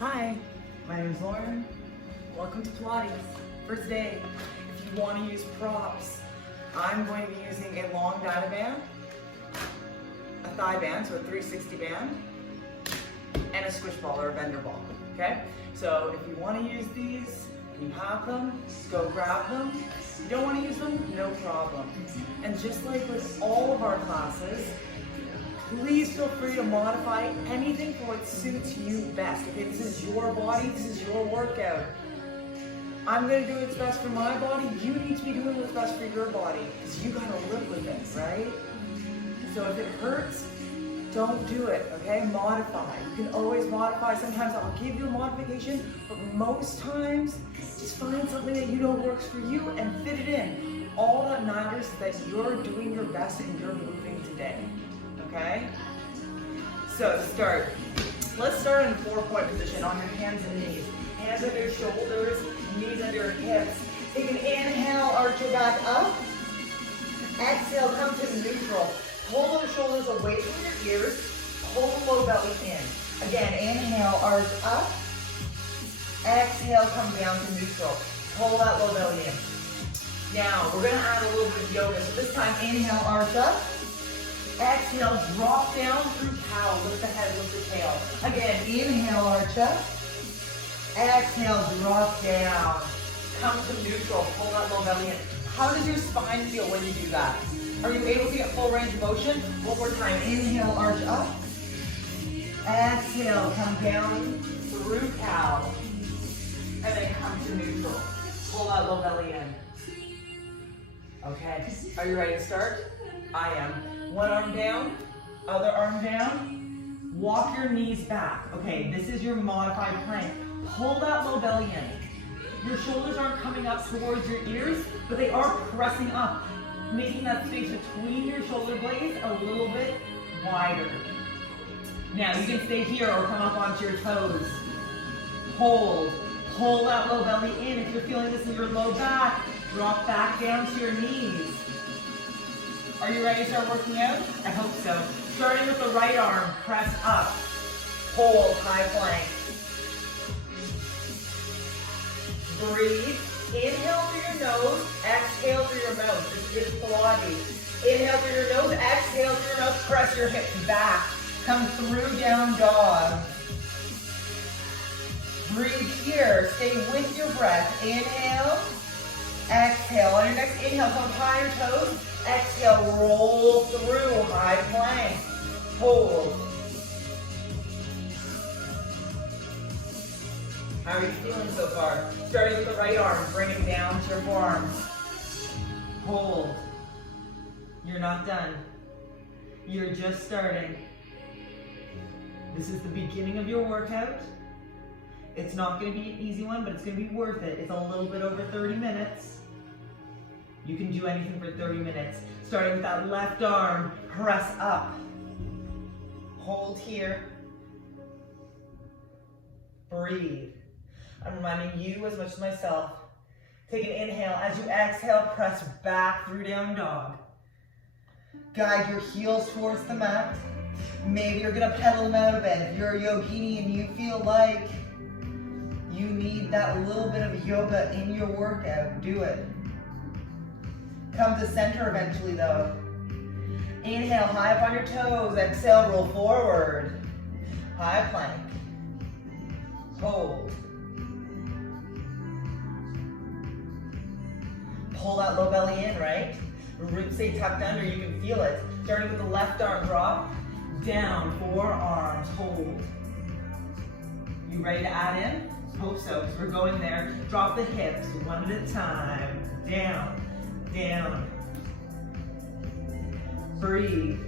Hi, my name is Lauren. Welcome to Pilates. First day. If you want to use props, I'm going to be using a long data band, a thigh band, so a 360 band, and a squish ball or a bender ball, okay? So if you want to use these, you have them, go grab them. If you don't want to use them, no problem. And just like with all of our classes, please feel free to modify anything for what suits you best. Okay, this is your body, this is your workout. I'm gonna do what's best for my body. You need to be doing what's best for your body because you gotta live with it, right? So if it hurts, don't do it, okay? Modify. You can always modify. Sometimes I'll give you a modification, but most times, just find something that you know works for you and fit it in. All that matters is that you're doing your best and you're moving today. Okay? So to start, let's start in 4-point position on your hands and knees. Hands under your shoulders, knees under your hips. Take an inhale, arch your back up. Exhale, come to neutral. Pull the shoulders away from your ears. Pull the low belly in. Again, inhale, arch up. Exhale, come down to neutral. Pull that low belly in. Now, we're going to add a little bit of yoga. So this time, inhale, arch up. Exhale, drop down through cow. Lift the head, lift the tail. Again, inhale, arch up. Exhale, drop down. Come to neutral. Pull that low belly in. How does your spine feel when you do that? Are you able to get full range of motion? One more time. Inhale, arch up. Exhale, come down through cow. And then come to neutral. Pull that low belly in. Okay, are you ready to start? I am. One arm down, other arm down. Walk your knees back. Okay, this is your modified plank. Pull that low belly in. Your shoulders aren't coming up towards your ears, but they are pressing up, making that space between your shoulder blades a little bit wider. Now, you can stay here or come up onto your toes. Hold. Pull that low belly in. If you're feeling this in your low back, drop back down to your knees. Are you ready to start working out? I hope so. Starting with the right arm, press up. Hold, high plank. Breathe. Inhale through your nose, exhale through your mouth. This is Pilates. Inhale through your nose, exhale through your mouth. Press your hips back. Come through down dog. Breathe here. Stay with your breath. Inhale. Exhale. On your next inhale, come higher toes. Exhale, roll through, high plank. Hold. How are you feeling so far? Starting with the right arm, bring it down to your forearms. Hold. You're not done. You're just starting. This is the beginning of your workout. It's not going to be an easy one, but it's going to be worth it. It's a little bit over 30 minutes. You can do anything for 30 minutes. Starting with that left arm, press up. Hold here. Breathe. I'm reminding you as much as myself. Take an inhale. As you exhale, press back through down dog. Guide your heels towards the mat. Maybe you're going to pedal them out a bit. If you're a yogini and you feel like you need that little bit of yoga in your workout, do it. Come to center eventually though. Inhale, high up on your toes. Exhale, roll forward. High plank. Hold. Pull that low belly in, right? Ribs stay tucked under, you can feel it. Starting with the left arm, drop. Down, forearms, hold. You ready to add in? Hope so, because we're going there. Drop the hips, one at a time. Down. Down. Breathe.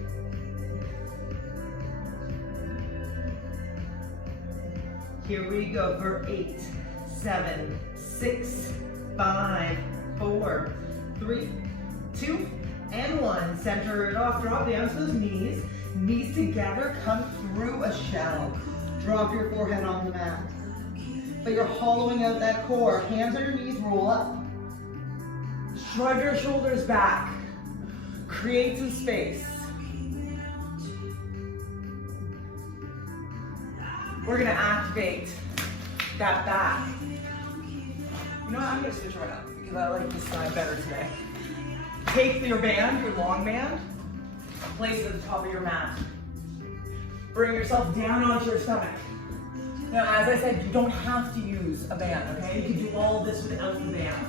Here we go for 8, 7, 6, 5, 4, 3, 2, and 1. Center it off. Drop down to those knees. Knees together. Come through a shell. Drop your forehead on the mat. But you're hollowing out that core. Hands on your knees. Roll up. Shrug your shoulders back. Create some space. We're gonna activate that back. You know what, I'm gonna switch right up because I like this side better today. Take your band, your long band, place it at the top of your mat. Bring yourself down onto your stomach. Now, as I said, you don't have to use a band, okay? You can do all of this without the band.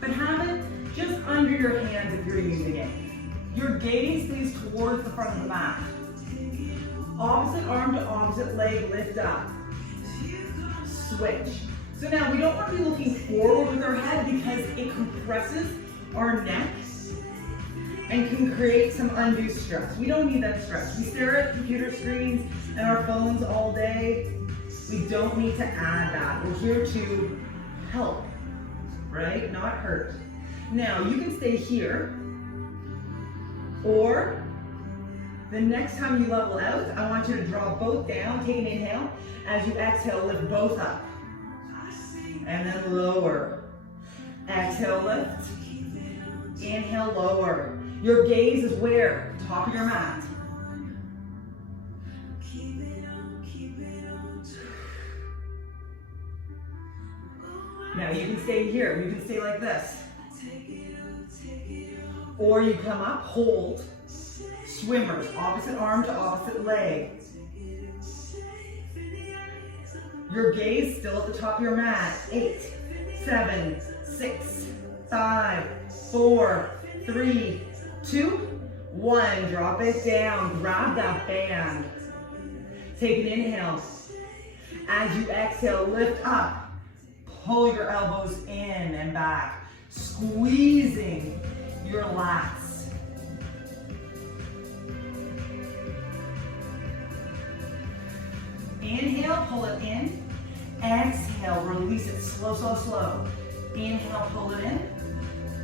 But have it just under your hands if you're using it. Your gaze stays towards the front of the mat. Opposite arm to opposite leg, lift up. Switch. So now, we don't want to be looking forward with our head because it compresses our neck and can create some undue stress. We don't need that stress. We stare at computer screens and our phones all day. We don't need to add that. We're here to help, right? Not hurt. Now, you can stay here, or the next time you level out, I want you to draw both down, take an inhale. As you exhale, lift both up. And then lower. Exhale, lift. Inhale, lower. Your gaze is where? Top of your mat. Now you can stay here. You can stay like this. Or you come up, hold. Swimmers, opposite arm to opposite leg. Your gaze still at the top of your mat. 8, 7, 6, 5, 4, 3, 2, 1. Drop it down. Grab that band. Take an inhale. As you exhale, lift up. Pull your elbows in and back. Squeezing your lats. Inhale, pull it in. Exhale, release it slow, slow, slow. Inhale, pull it in.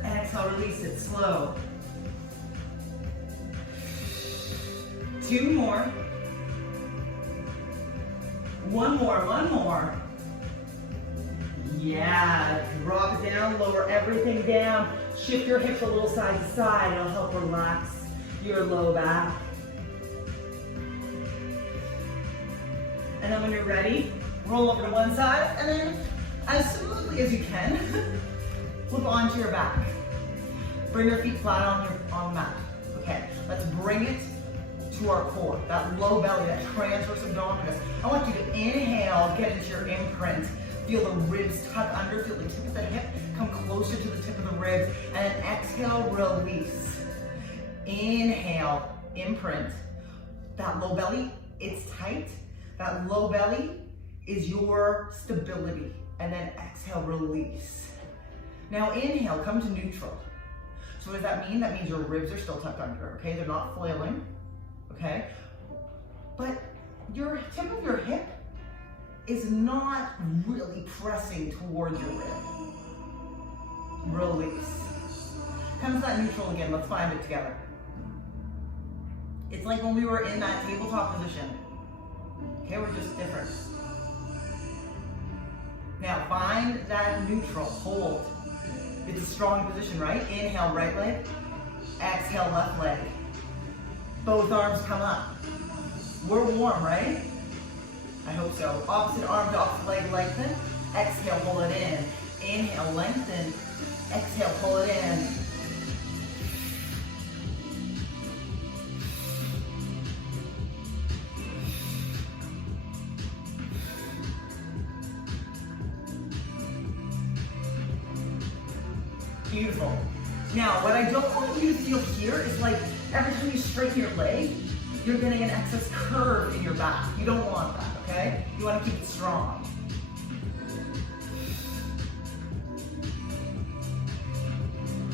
Exhale, release it slow. 2 more. 1 more, 1 more. Yeah, drop it down, lower everything down. Shift your hips a little side to side. It'll help relax your low back. And then when you're ready, roll over to one side, and then as smoothly as you can, flip onto your back. Bring your feet flat on the mat. Okay, let's bring it to our core, that low belly, that transverse abdominis. I want you to inhale, get into your imprint. Feel the ribs tuck under, feel the tip of the hip come closer to the tip of the ribs, and then exhale, release. Inhale, imprint. That low belly, it's tight. That low belly is your stability. And then exhale, release. Now inhale, come to neutral. So what does that mean? That means your ribs are still tucked under, okay? They're not flailing, okay? But your tip of your hip is not really pressing towards your rib. Release. Come to that neutral again. Let's find it together. It's like when we were in that tabletop position. Okay, we're just different. Now find that neutral. Hold. It's a strong position, right? Inhale, right leg. Exhale, left leg. Both arms come up. We're warm, right? I hope so. Opposite arm to opposite leg, lengthen. Exhale, pull it in. Inhale, lengthen. Exhale, pull it in. Beautiful. Now, what I don't want you to feel here is like every time you straighten your leg, you're getting an excess curve in your back. You don't want that, okay? You want to keep it strong.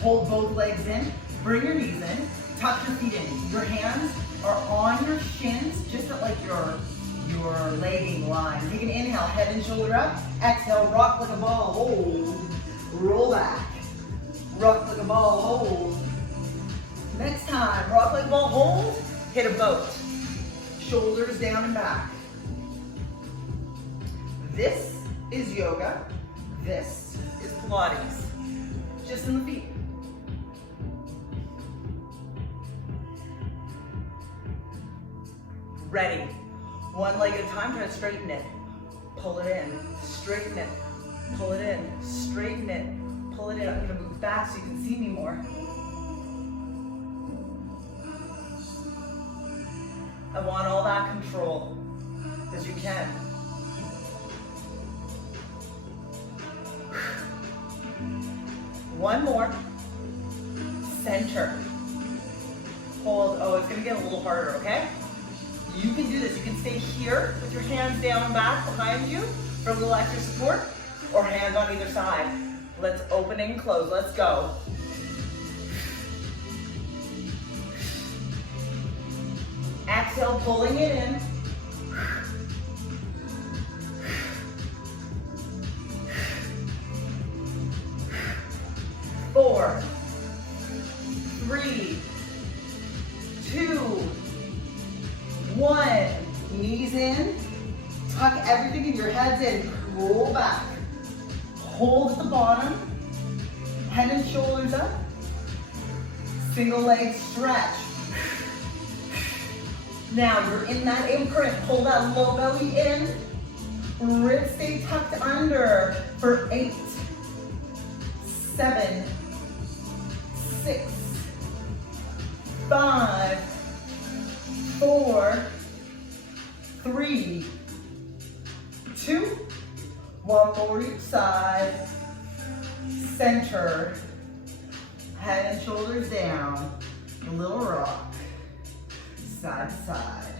Hold both legs in, bring your knees in, tuck your feet in. Your hands are on your shins, just at like your legging line. Take an inhale, head and shoulder up. Exhale, rock like a ball, hold. Roll back. Rock like a ball, hold. Next time, rock like a ball, hold. Hit a boat. Shoulders down and back. This is yoga. This is Pilates. Just in the feet. Ready. One leg at a time, try to straighten it. pull it in, straighten it, pull it in, straighten it, pull it in. I'm gonna move back so you can see me more. I want all that control, as you can. One more. Center. Hold. Oh, it's gonna get a little harder, okay? You can do this. You can stay here with your hands down and back behind you for a little extra support, or hands on either side. Let's open and close. Let's go. Exhale, pulling it in. Four, 3, 2, 1. Knees in. Tuck everything in, your head's in. Roll back. Hold at the bottom. Head and shoulders up. Single leg stretch. Now you're in that imprint. Pull that low belly in. Ribs stay tucked under for 8, 7, 6, 5, 4, 3, 2, 1 for each side. Center. Head and shoulders down. A little rock. Side to side.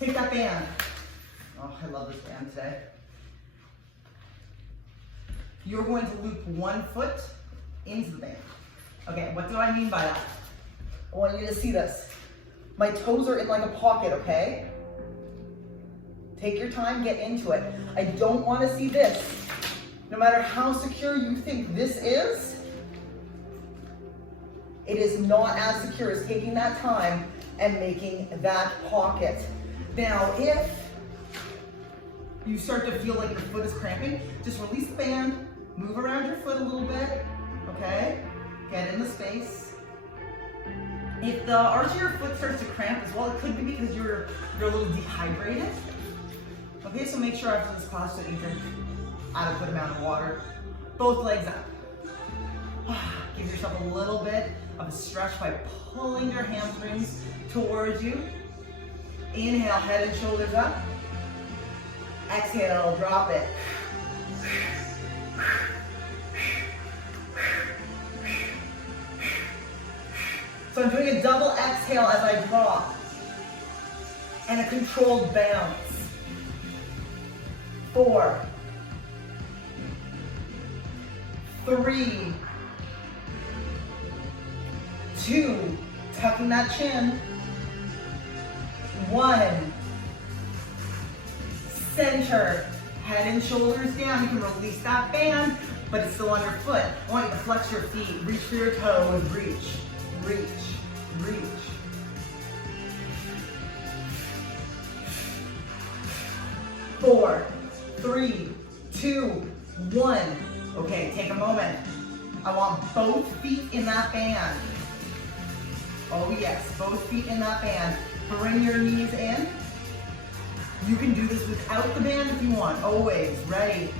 Take that band. Oh, I love this band today. You're going to loop one foot into the band. Okay, what do I mean by that? I want you to see this. My toes are in like a pocket, okay? Take your time, get into it. I don't want to see this. No matter how secure you think this is, it is not as secure as taking that time and making that pocket. Now, if you start to feel like your foot is cramping, just release the band, move around your foot a little bit, okay? Get in the space. If the arch of your foot starts to cramp as well, it could be because you're a little dehydrated. Okay, so make sure after this class that you drink adequate amount of water. Both legs up. Give yourself a little bit of a stretch by pulling your hamstrings towards you. Inhale, head and shoulders up. Exhale, drop it. So I'm doing a double exhale as I drop. And a controlled bounce. 4, 3, 2, tucking that chin. 1, center, head and shoulders down. You can release that band, but it's still on your foot. I want you to flex your feet, reach for your toes, reach, reach, reach. 4, 3, 2, 1. Okay, take a moment. I want both feet in that band. Oh yes, both feet in that band. Bring your knees in. You can do this without the band if you want, always. Ready.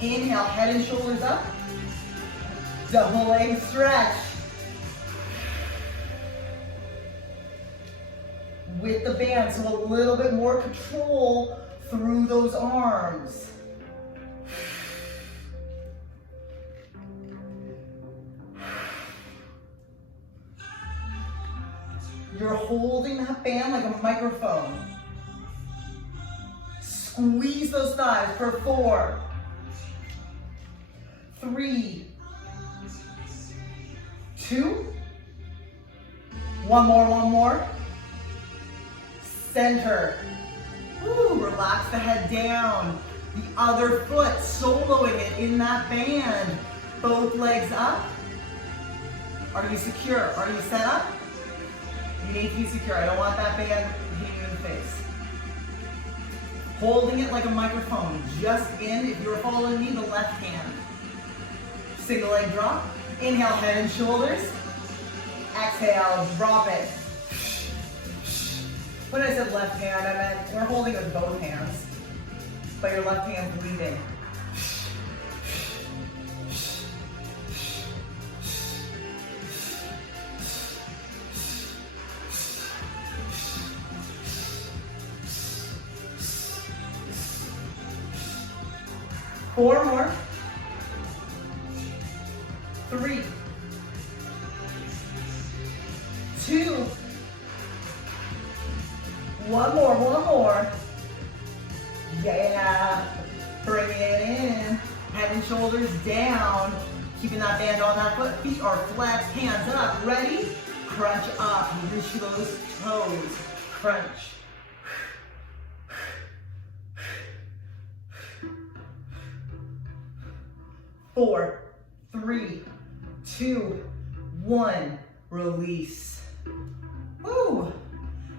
Inhale, head and shoulders up. Double leg stretch. With the band, so a little bit more control through those arms. You're holding that band like a microphone. Squeeze those thighs for 4, 3, 2, one more. Center. Ooh, relax the head down. The other foot, soloing it in that band. Both legs up. Are you secure? Are you set up? You need to be secure. I don't want that band hitting you in the face. Holding it like a microphone. Just in, if you're following me, the left hand. Single leg drop. Inhale, head and shoulders. Exhale, drop it. When I said left hand, I meant we're holding with both hands. but your left hand's leading. Four more. 3, 2, one more. Yeah, bring it in, head and shoulders down, keeping that band on that foot, feet are flexed, hands up, ready? Crunch up, reach those toes, crunch. 4, 3, 2, 1, release. Woo!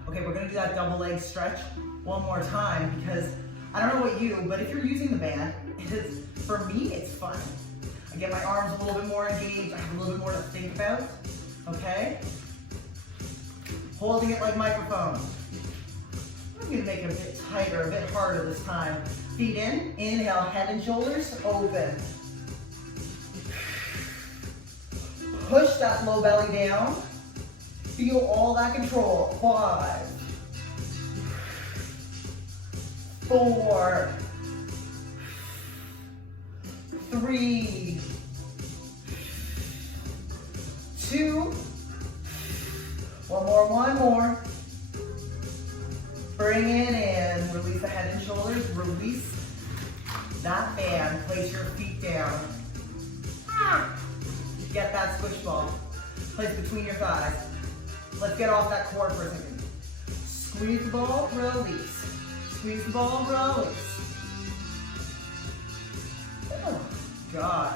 Okay, we're gonna do that double leg stretch one more time because I don't know about you, but if you're using the band, for me, it's fun. I get my arms a little bit more engaged, I have a little bit more to think about, okay? Holding it like microphone. I'm gonna make it a bit tighter, a bit harder this time. Feet in, inhale, head and shoulders open. Push that low belly down. Feel all that control. 5, 4, 3, 2, one more. Bring it in. Release the head and shoulders. Release that band. Place your feet down. Get that squish ball. Place between your thighs. Let's get off that core for a second. Squeeze the ball, release. Squeeze the ball, release. Oh, gosh.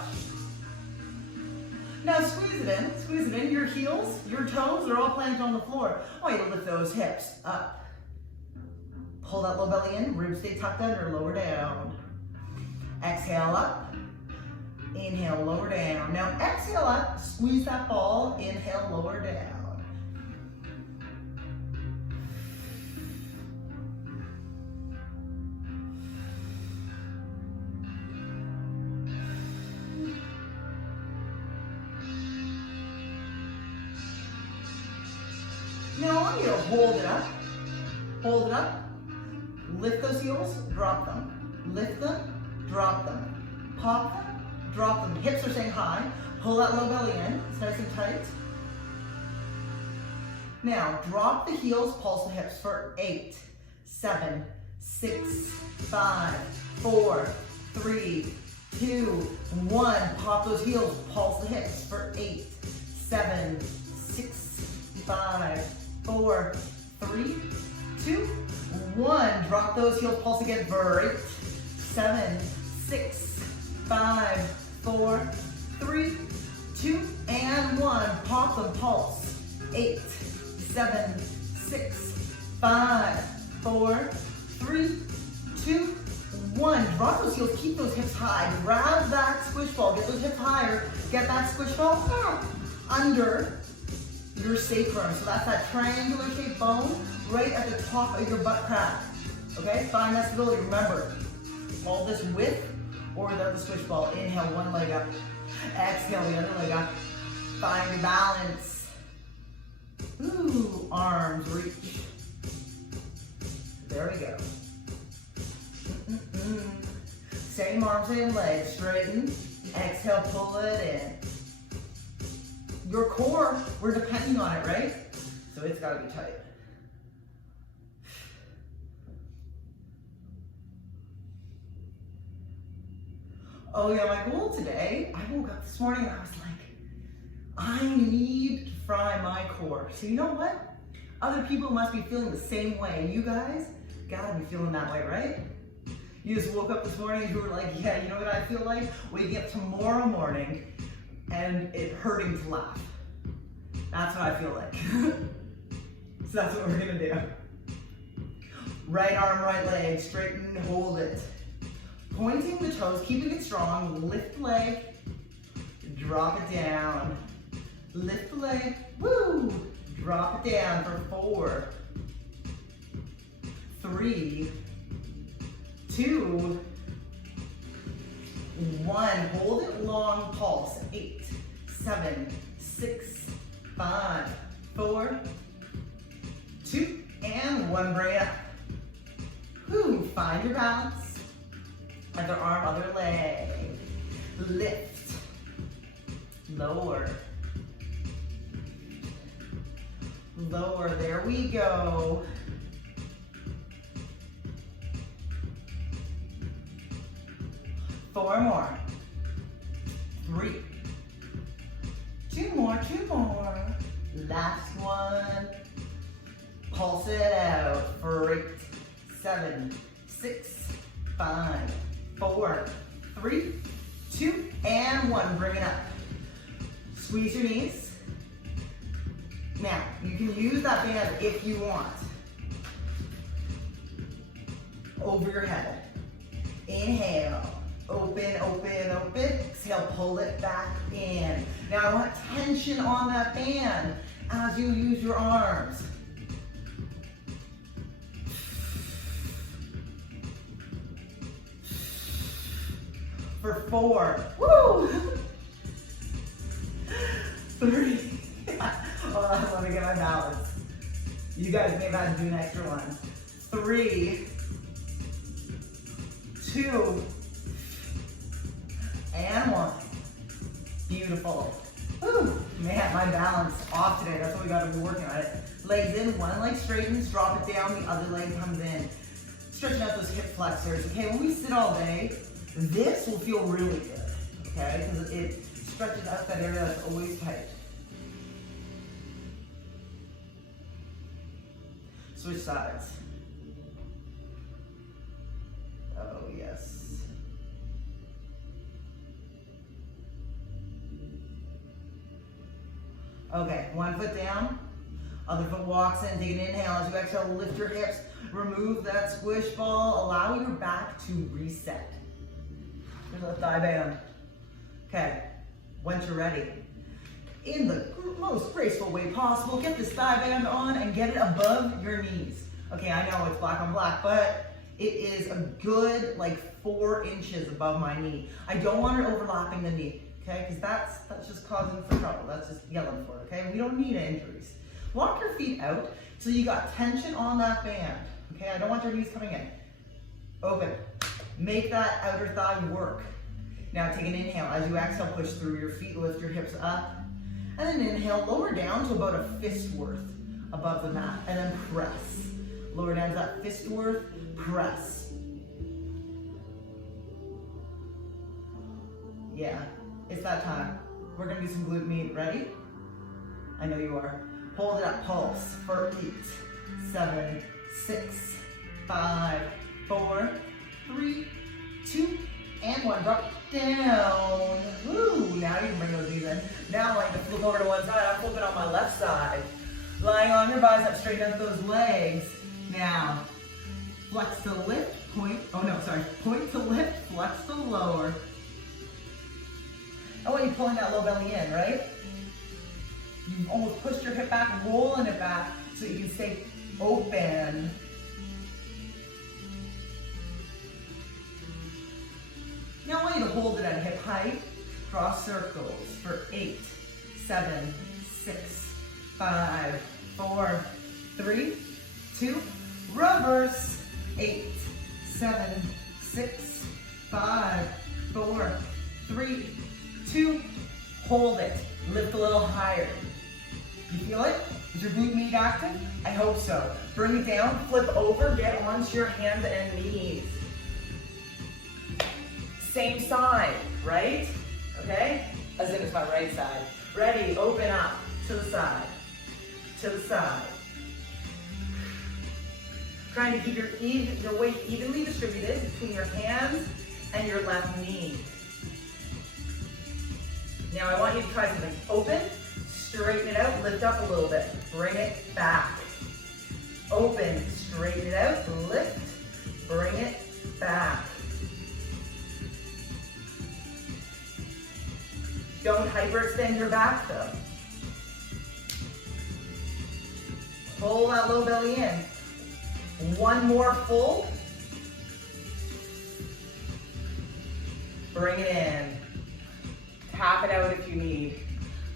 Now squeeze it in. Your heels, your toes are all planted on the floor. I want you to lift those hips up. Pull that low belly in, ribs stay tucked under, lower down. Exhale up. Inhale, lower down. Now exhale up, squeeze that ball, inhale, lower down. Now I want you to hold it up, lift those heels, drop them, lift them, drop them, pop them, drop them. Hips are staying high. Pull that low belly in. It's nice and tight. Now, drop the heels, pulse the hips for 8, 7, 6, 5, 4, 3, 2, 1. Pop those heels, pulse the hips for 8, 7, 6, 5, 4, 3, 2, 1. Drop those heels, pulse again for 8, 7, 6, 5, 4, 3, 2, and 1. Pop them, pulse. 8, 7, 6, 5, 4, 3, 2, 1. Drop those heels, keep those hips high. Grab that squish ball, get those hips higher. Get that squish ball under your sacrum. So that's that triangular shaped bone right at the top of your butt crack. Okay, find that stability. Remember, all this with or without the squish ball. Inhale, one leg up. Exhale, the other leg up. Find your balance. Ooh, arms reach. There we go. Same arms, same legs. Straighten. Exhale, pull it in. Your core, we're depending on it, right? So it's got to be tight. Oh yeah, my goal today, I woke up this morning and I was like, I need to fry my core. So you know what? Other people must be feeling the same way. You guys gotta be feeling that way, right? You just woke up this morning and you were like, yeah, you know what I feel like? Waking up tomorrow morning and it hurting to laugh. That's what I feel like. So that's what we're gonna do. Right arm, right leg, straighten, hold it. Pointing the toes, keeping it strong, lift the leg, drop it down. Lift the leg, woo! Drop it down for 4, 3, 2, 1. Hold it long, pulse. 8, 7, 6, 5, 4, 2, and 1. Bring it up. Whew, find your balance. Other arm, other leg. Lift. Lower. Lower, there we go. Four more. 3. 2 more, 2 more. Last one. Pulse it out for 8, 7, 6, 5, 4, 3, 2, and 1. Bring it up. Squeeze your knees. Now, you can use that band if you want. Over your head. Inhale. Open, open, open. Exhale, pull it back in. Now I want tension on that band as you use your arms. For 4. Woo! 3. Oh, let me get my balance. You guys may have had to do an extra one. 3, 2, and 1. Beautiful. Whew. Man, my balance off today. That's what we got to be working on it. Legs in, one leg straightens, drop it down, the other leg comes in. Stretching out those hip flexors. Okay, when we sit all day, this will feel really good. Okay, because it stretches out that area that's always tight. Switch sides. Oh, yes. Okay, one foot down, other foot walks in, take an inhale. As you exhale, lift your hips, remove that squish ball, allow your back to reset. There's a thigh band. Okay, once you're ready, in the most graceful way possible, get this thigh band on and get it above your knees. Okay, I know it's black on black, but it is a good like 4 inches above my knee. I don't want it overlapping the knee. Okay, because that's just causing for trouble. That's just yelling for it, okay? We don't need injuries. Walk your feet out so you got tension on that band. Okay, I don't want your knees coming in. Open. Make that outer thigh work. Now take an inhale. As you exhale, push through your feet, lift your hips up. And then inhale, lower down to about a fist worth above the mat. And then press. Lower down to that fist worth, press. Yeah. It's that time. We're gonna do some glute med. Ready? I know you are. Hold it up, pulse for 8, 7, 6, 5, 4, 3, 2, and 1. Drop down. Woo! Now you can bring those knees in. Now I like to flip over to one side. I'm flipping on my left side. Lying on your bicep, straighten out those legs. Now, flex to lift, point. Oh no, sorry. Point to lift, flex to lower. I want you pulling that low belly in, right? You've almost pushed your hip back, rolling it back so you can stay open. Now I want you to hold it at hip height. Draw circles for 8, 7, 6, 5, 4, 3, 2, reverse. 8, 7, 6, 5, 4, 3, 2, hold it. Lift a little higher. You feel it? Is your glute med active? I hope so. Bring it down, flip over, get onto your hands and knees. Same side, right? Okay? As in it's my right side. Ready, open up to the side. To the side. Trying to keep your weight evenly distributed between your hands and your left knee. Now I want you to try something. Open, straighten it out, lift up a little bit. Bring it back. Open, straighten it out, lift, bring it back. Don't hyperextend your back though. Pull that low belly in. One more full. Bring it in. Tap it out if you need.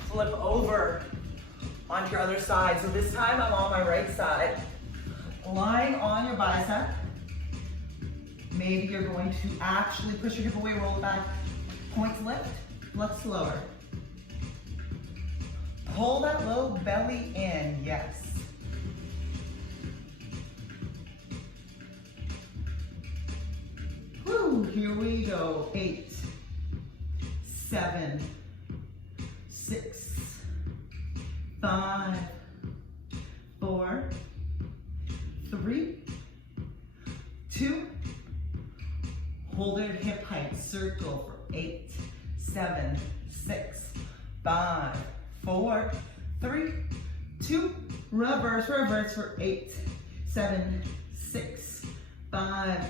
Flip over onto your other side. So this time I'm on my right side. Lying on your bicep. Maybe you're going to actually push your hip away, roll it back. Point to lift, look slower. Pull that low belly in, yes. Woo, here we go. 8, 7, 6, 5, 4, 3, 2, hold it at hip height, circle for 8, 7, 6, 5, 4, 3, 2, reverse, reverse for 8, 7, 6, 5,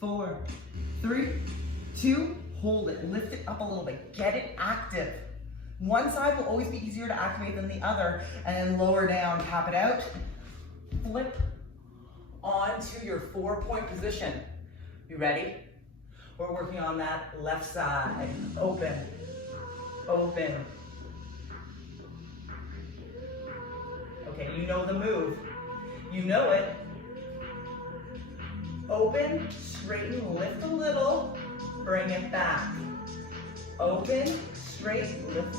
4, 3, 2, hold it, lift it up a little bit, get it active. One side will always be easier to activate than the other, and then lower down, tap it out, flip onto your 4-point position. You ready? We're working on that left side. Open, open. Okay, you know the move. You know it. Open, straighten, lift a little, bring it back. Open, straight, lift.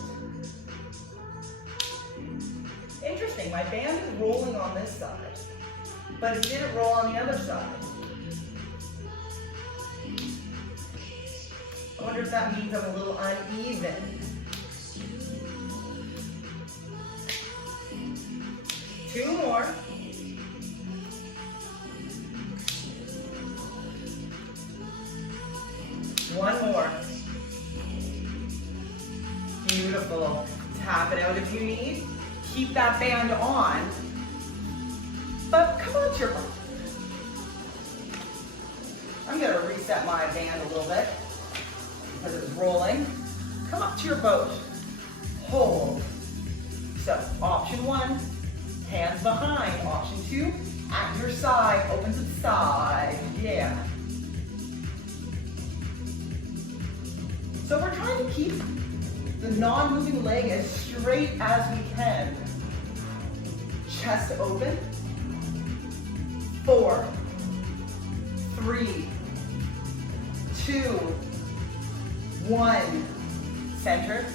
Interesting, my band is rolling on this side, but it didn't roll on the other side. I wonder if that means I'm a little uneven. Two more. One more. Beautiful. Tap it out if you need. Keep that band on. But come on to your butt. I'm going to reset my band a little bit because it's rolling. Come up to your boat. Hold. So option 1, hands behind. Option 2, at your side, open to the side. Yeah. So we're trying to keep the non-moving leg as straight as we can. Chest open. 4, 3, 2, 1. Center.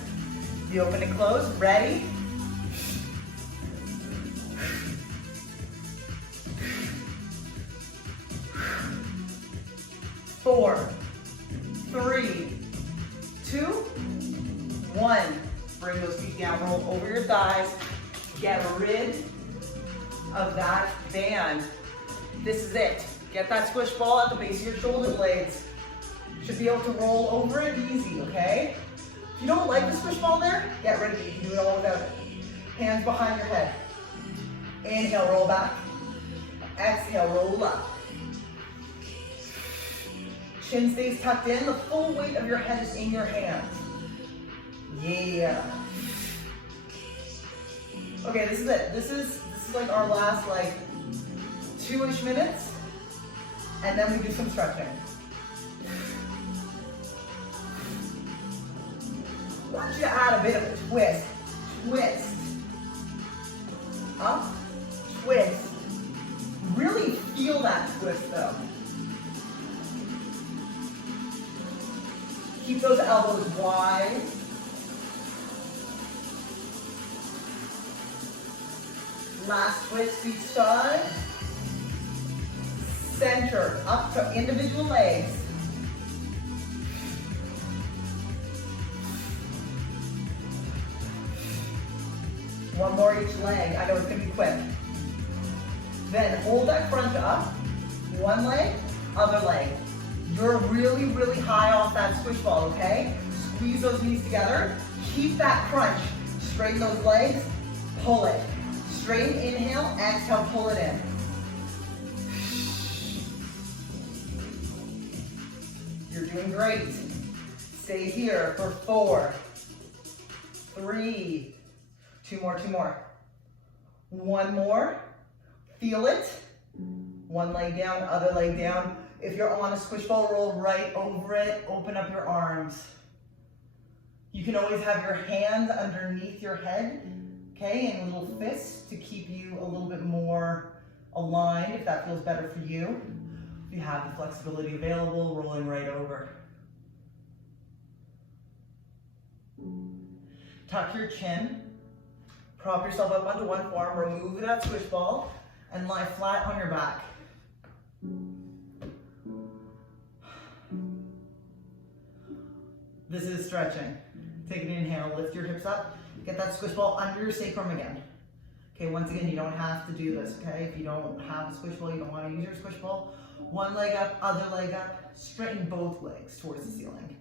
The open and close. Ready? Four, 3, 2, 1. Bring those feet down, roll over your thighs. Get rid of that band. This is it. Get that squish ball at the base of your shoulder blades. Should be able to roll over it easy, okay? If you don't like the squish ball there, get rid of it. You can do it all without it. Hands behind your head. Inhale, roll back. Exhale, roll up. Chin stays tucked in. The full weight of your head is in your hands. Yeah. Okay, this is it. This is like our last 2-ish minutes, and then we do some stretching. I want you to add a bit of a twist. Twist. Up, twist. Really feel that twist though. Keep those elbows wide. Last twist each side. Center, up to individual legs. One more each leg. I know it's going to be quick. Then hold that crunch up. One leg, other leg. You're really, really high off that squish ball, okay? Squeeze those knees together. Keep that crunch. Straighten those legs. Pull it. Straighten, inhale, exhale, pull it in. You're doing great. Stay here for 4, 3, 2 more, 2 more. One more. Feel it. One leg down, other leg down. If you're on a squish ball, roll right over it. Open up your arms. You can always have your hands underneath your head, okay, in little fists to keep you a little bit more aligned if that feels better for you. If you have the flexibility available, rolling right over. Tuck your chin. Prop yourself up onto one forearm. Remove that squish ball and lie flat on your back. This is stretching. Take an inhale, lift your hips up, get that squish ball under your sacrum again. Okay, once again, you don't have to do this, okay? If you don't have a squish ball, you don't want to use your squish ball. One leg up, other leg up, straighten both legs towards the ceiling.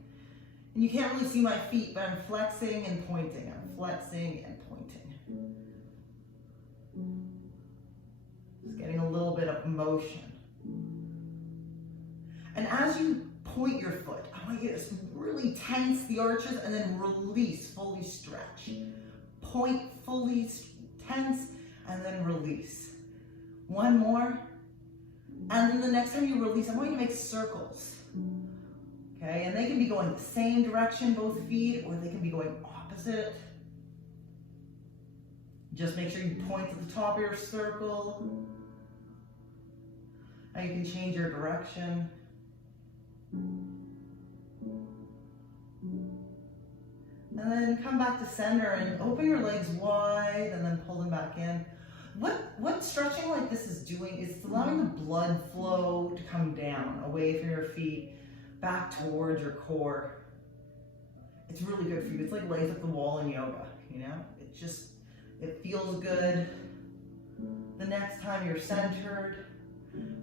And you can't really see my feet, but I'm flexing and pointing. I'm flexing and pointing. Just getting a little bit of motion. And as you point your foot, I want you to really tense the arches and then release, fully stretch. Point, fully tense, and then release. One more. And then the next time you release, I want you to make circles. Okay, and they can be going the same direction, both feet, or they can be going opposite. Just make sure you point to the top of your circle. Now you can change your direction. And then come back to center and open your legs wide and then pull them back in. What stretching like this is doing is it's allowing the blood flow to come down, away from your feet, back towards your core. It's really good for you. It's like lays up the wall in yoga, you know? It feels good. The next time you're centered,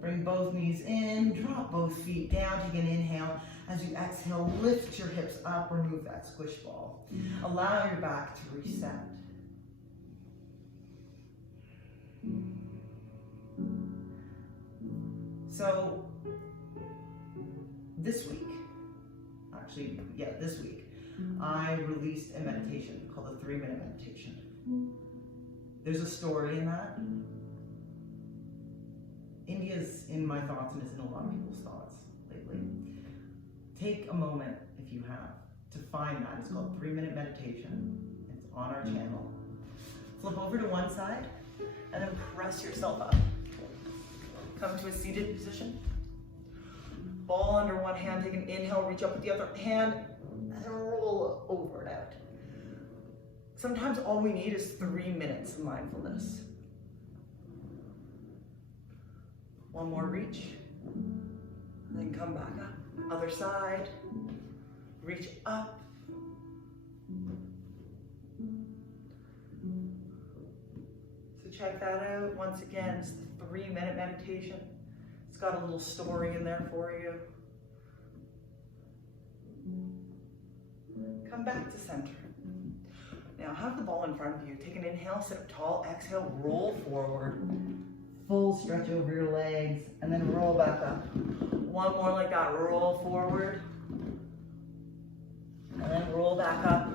bring both knees in, drop both feet down, take an inhale. As you exhale, lift your hips up, remove that squish ball. Allow your back to reset. So, this week, I released a meditation called the 3-minute meditation. There's a story in that. India's in my thoughts and is in a lot of people's thoughts lately. Take a moment, if you have, to find that. It's called 3-minute meditation. It's on our channel. Flip over to one side and then press yourself up. Come to a seated position. Ball under one hand, take an inhale, reach up with the other hand, and roll over and out. Sometimes all we need is 3 minutes of mindfulness. One more reach, and then come back up. Other side, reach up. So check that out. Once again, it's the 3-minute meditation. It's got a little story in there for you. Come back to center. Now have the ball in front of you. Take an inhale, sit up tall, exhale, roll forward. Full stretch over your legs, and then roll back up. One more like that, roll forward. And then roll back up.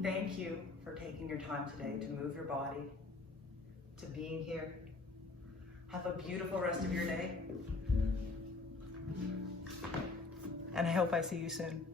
Thank you for taking your time today to move your body, to being here. Have a beautiful rest of your day. And I hope I see you soon.